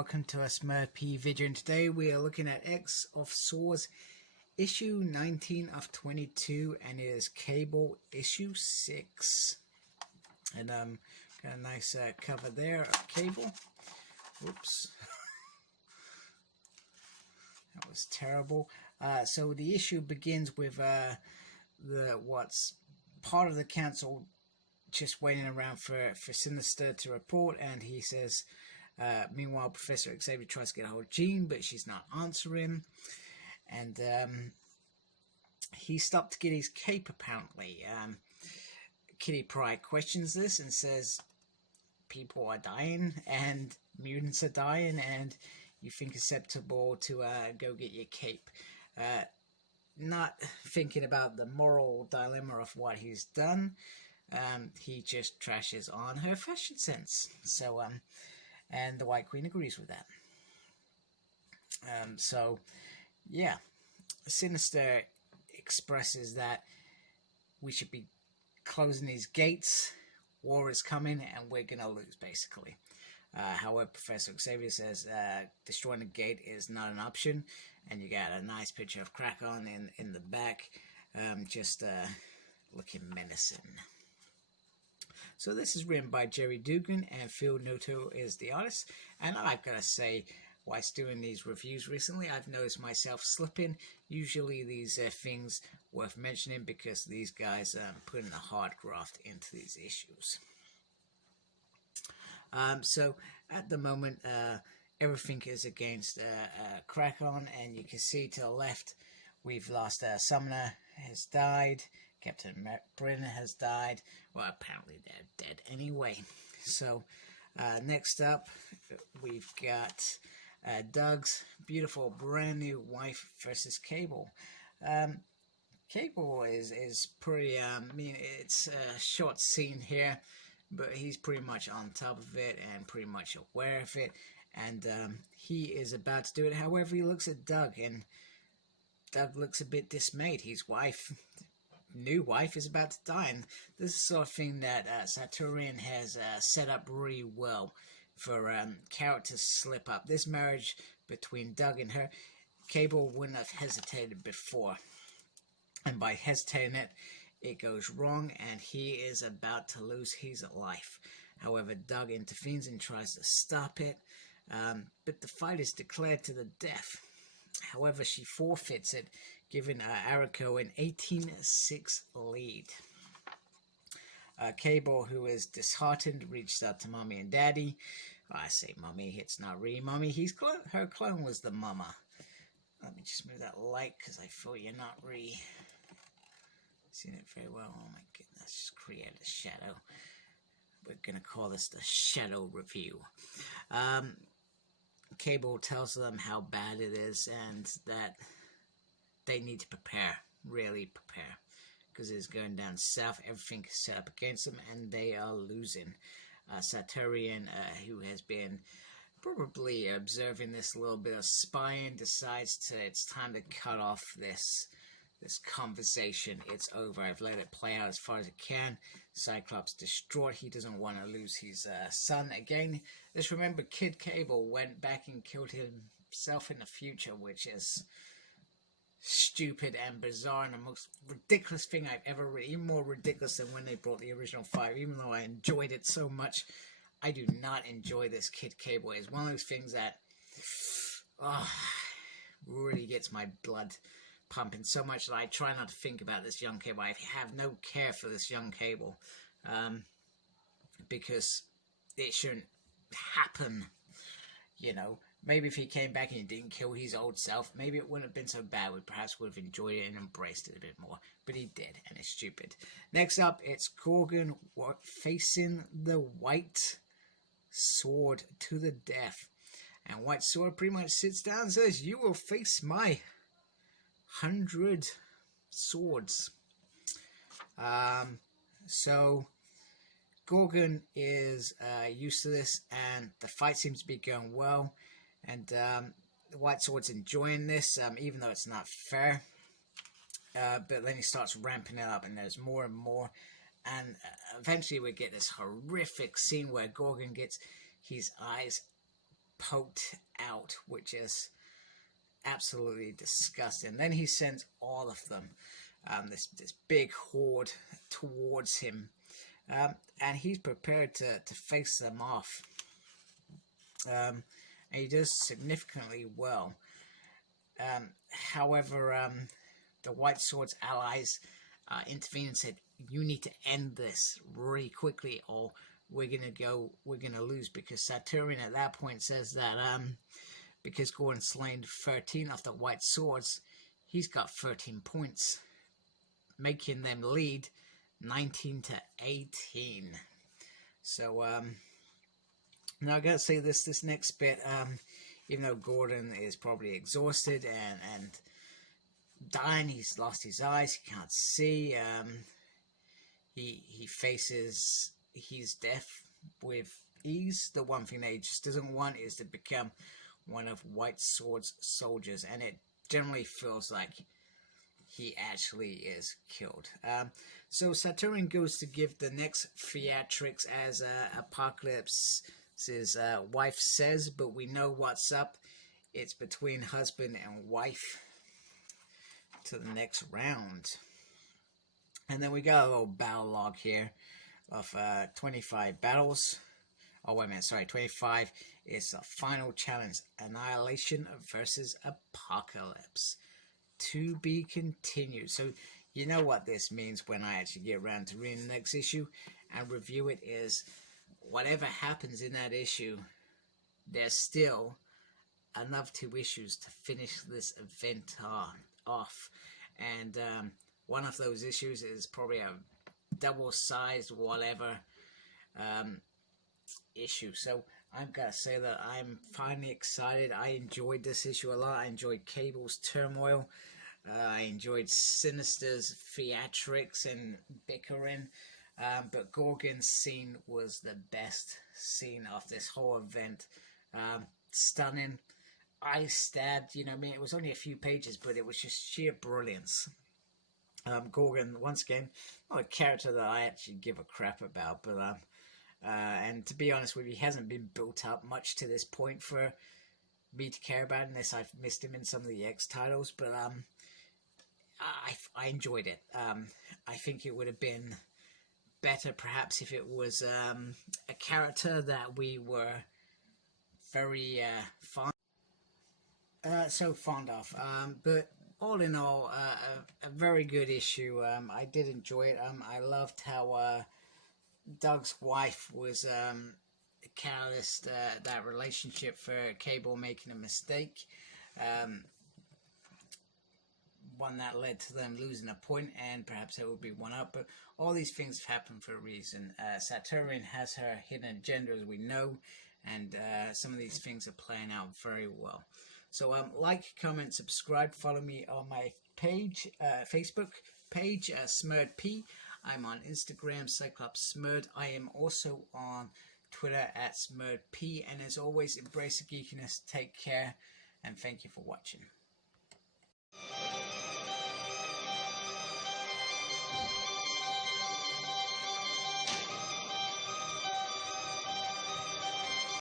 welcome to a Smurfy video, and today we are looking at X of Swords issue 19 of 22, and it is Cable issue 6. And got a nice cover there of Cable. Oops. That was terrible. So the issue begins with what's part of the council just waiting around for Sinister to report, and he says, meanwhile, Professor Xavier tries to get a hold of Jean, but she's not answering, and he stopped to get his cape, apparently. Kitty Pryde questions this and says, people are dying, and mutants are dying, and you think it's acceptable to go get your cape. Not thinking about the moral dilemma of what he's done. He just trashes on her fashion sense. So, and the White Queen agrees with that. So, yeah, Sinister expresses that we should be closing these gates. War is coming, and we're gonna lose, basically. However, Professor Xavier says destroying the gate is not an option, and you got a nice picture of Krakon in the back, just looking menacing. So this is written by Jerry Dugan, and Phil Noto is the artist. And I've got to say, whilst doing these reviews recently, I've noticed myself slipping. Usually these are things worth mentioning because these guys put in a hard graft into these issues. So at the moment, everything is against Krakon, and you can see to the left, we've lost Summoner has died. Captain Britain has died. Well, apparently they're dead anyway. So, next up, we've got Doug's beautiful brand new wife versus Cable. Cable is pretty, I mean, it's a short scene here, but he's pretty much on top of it and pretty much aware of it. And he is about to do it. However, he looks at Doug, and Doug looks a bit dismayed. His new wife is about to die, and this is the sort of thing that Saturnian has set up really well for characters to slip up. This marriage between Doug and her, Cable wouldn't have hesitated before, and by hesitating it goes wrong, and he is about to lose his life. However, Doug intervenes and tries to stop it, but the fight is declared to the death. However, she forfeits it, giving Ariko an 18-6 lead. Cable, who is disheartened, reaches out to Mommy and Daddy. Well, I say Mommy, it's not really Mommy. Her clone was the Mama. Let me just move that light because I feel you're not really seeing it very well. Oh my goodness, just created a shadow. We're going to call this the Shadow Review. Cable tells them how bad it is and that they need to prepare, really prepare, because it's going down south. Everything is set up against them, and they are losing. Saturnian, who has been probably observing this little bit of spying, decides it's time to cut off this conversation. It's over. I've let it play out as far as it can. Cyclops distraught. He doesn't want to lose his son again. Just remember, Kid Cable went back and killed himself in the future, which is stupid and bizarre and the most ridiculous thing I've ever read. Even more ridiculous than when they brought the original 5. Even though I enjoyed it so much, I do not enjoy this Kid Cable. It's one of those things that really gets my blood pumping so much that I try not to think about this young Cable. I have no care for this young Cable, because it shouldn't happen. You know, maybe if he came back and he didn't kill his old self, maybe it wouldn't have been so bad. We perhaps would have enjoyed it and embraced it a bit more. But he did, and it's stupid. Next up, it's Gorgon facing the White Sword to the death. And White Sword pretty much sits down and says, "You will face my 100 swords." So Gorgon is used to this, and the fight seems to be going well, and the White Sword's enjoying this, even though it's not fair. But then he starts ramping it up, and there's more and more, and eventually we get this horrific scene where Gorgon gets his eyes poked out, which is absolutely disgusting. Then he sends all of them, this big horde, towards him, and he's prepared to face them off. And he does significantly well. However, the White Sword's allies intervened and said, "You need to end this really quickly, or we're gonna lose." Because Sarturian at that point says that because Gordon slain 13 of the White Swords, he's got 13 points, making them lead 19-18. So now I gotta say this next bit, even though Gordon is probably exhausted and dying, he's lost his eyes, he can't see, he faces his death with ease. The one thing that he just doesn't want is to become one of White Sword's soldiers, and it generally feels like he actually is killed. So Sarturian goes to give the next theatrics, as Apocalypse's wife says, but we know what's up. It's between husband and wife to the next round. And then we got a little battle log here of 25 battles. Oh, wait a minute, sorry, 25 is the final challenge. Annihilation versus Apocalypse. To be continued. So you know what this means when I actually get around to reading the next issue and review it, is whatever happens in that issue, there's still another 2 issues to finish this event off. And one of those issues is probably a double-sized whatever issue. So I've got to say that I'm finally excited. I enjoyed this issue a lot. I enjoyed Cable's turmoil. I enjoyed Sinister's theatrics and bickering. But Gorgon's scene was the best scene of this whole event. Stunning. I stabbed, you know, I mean, it was only a few pages, but it was just sheer brilliance. Gorgon, once again, not a character that I actually give a crap about, but and to be honest with you, he hasn't been built up much to this point for me to care about, unless I've missed him in some of the X titles. But I enjoyed it. I think it would have been better perhaps if it was a character that we were very fond of. But all in all, a very good issue. I did enjoy it. I loved how Doug's wife was a catalyst, that relationship for Cable making a mistake. One that led to them losing a point, and perhaps it would be one up. But all these things have happened for a reason. Sarturian has her hidden agenda, as we know, and some of these things are playing out very well. So like, comment, subscribe, follow me on my page, Facebook page, SmurredP. I'm on Instagram, Cyclops Smurred. I am also on Twitter at SmurredP. And as always, embrace the geekiness, take care, and thank you for watching.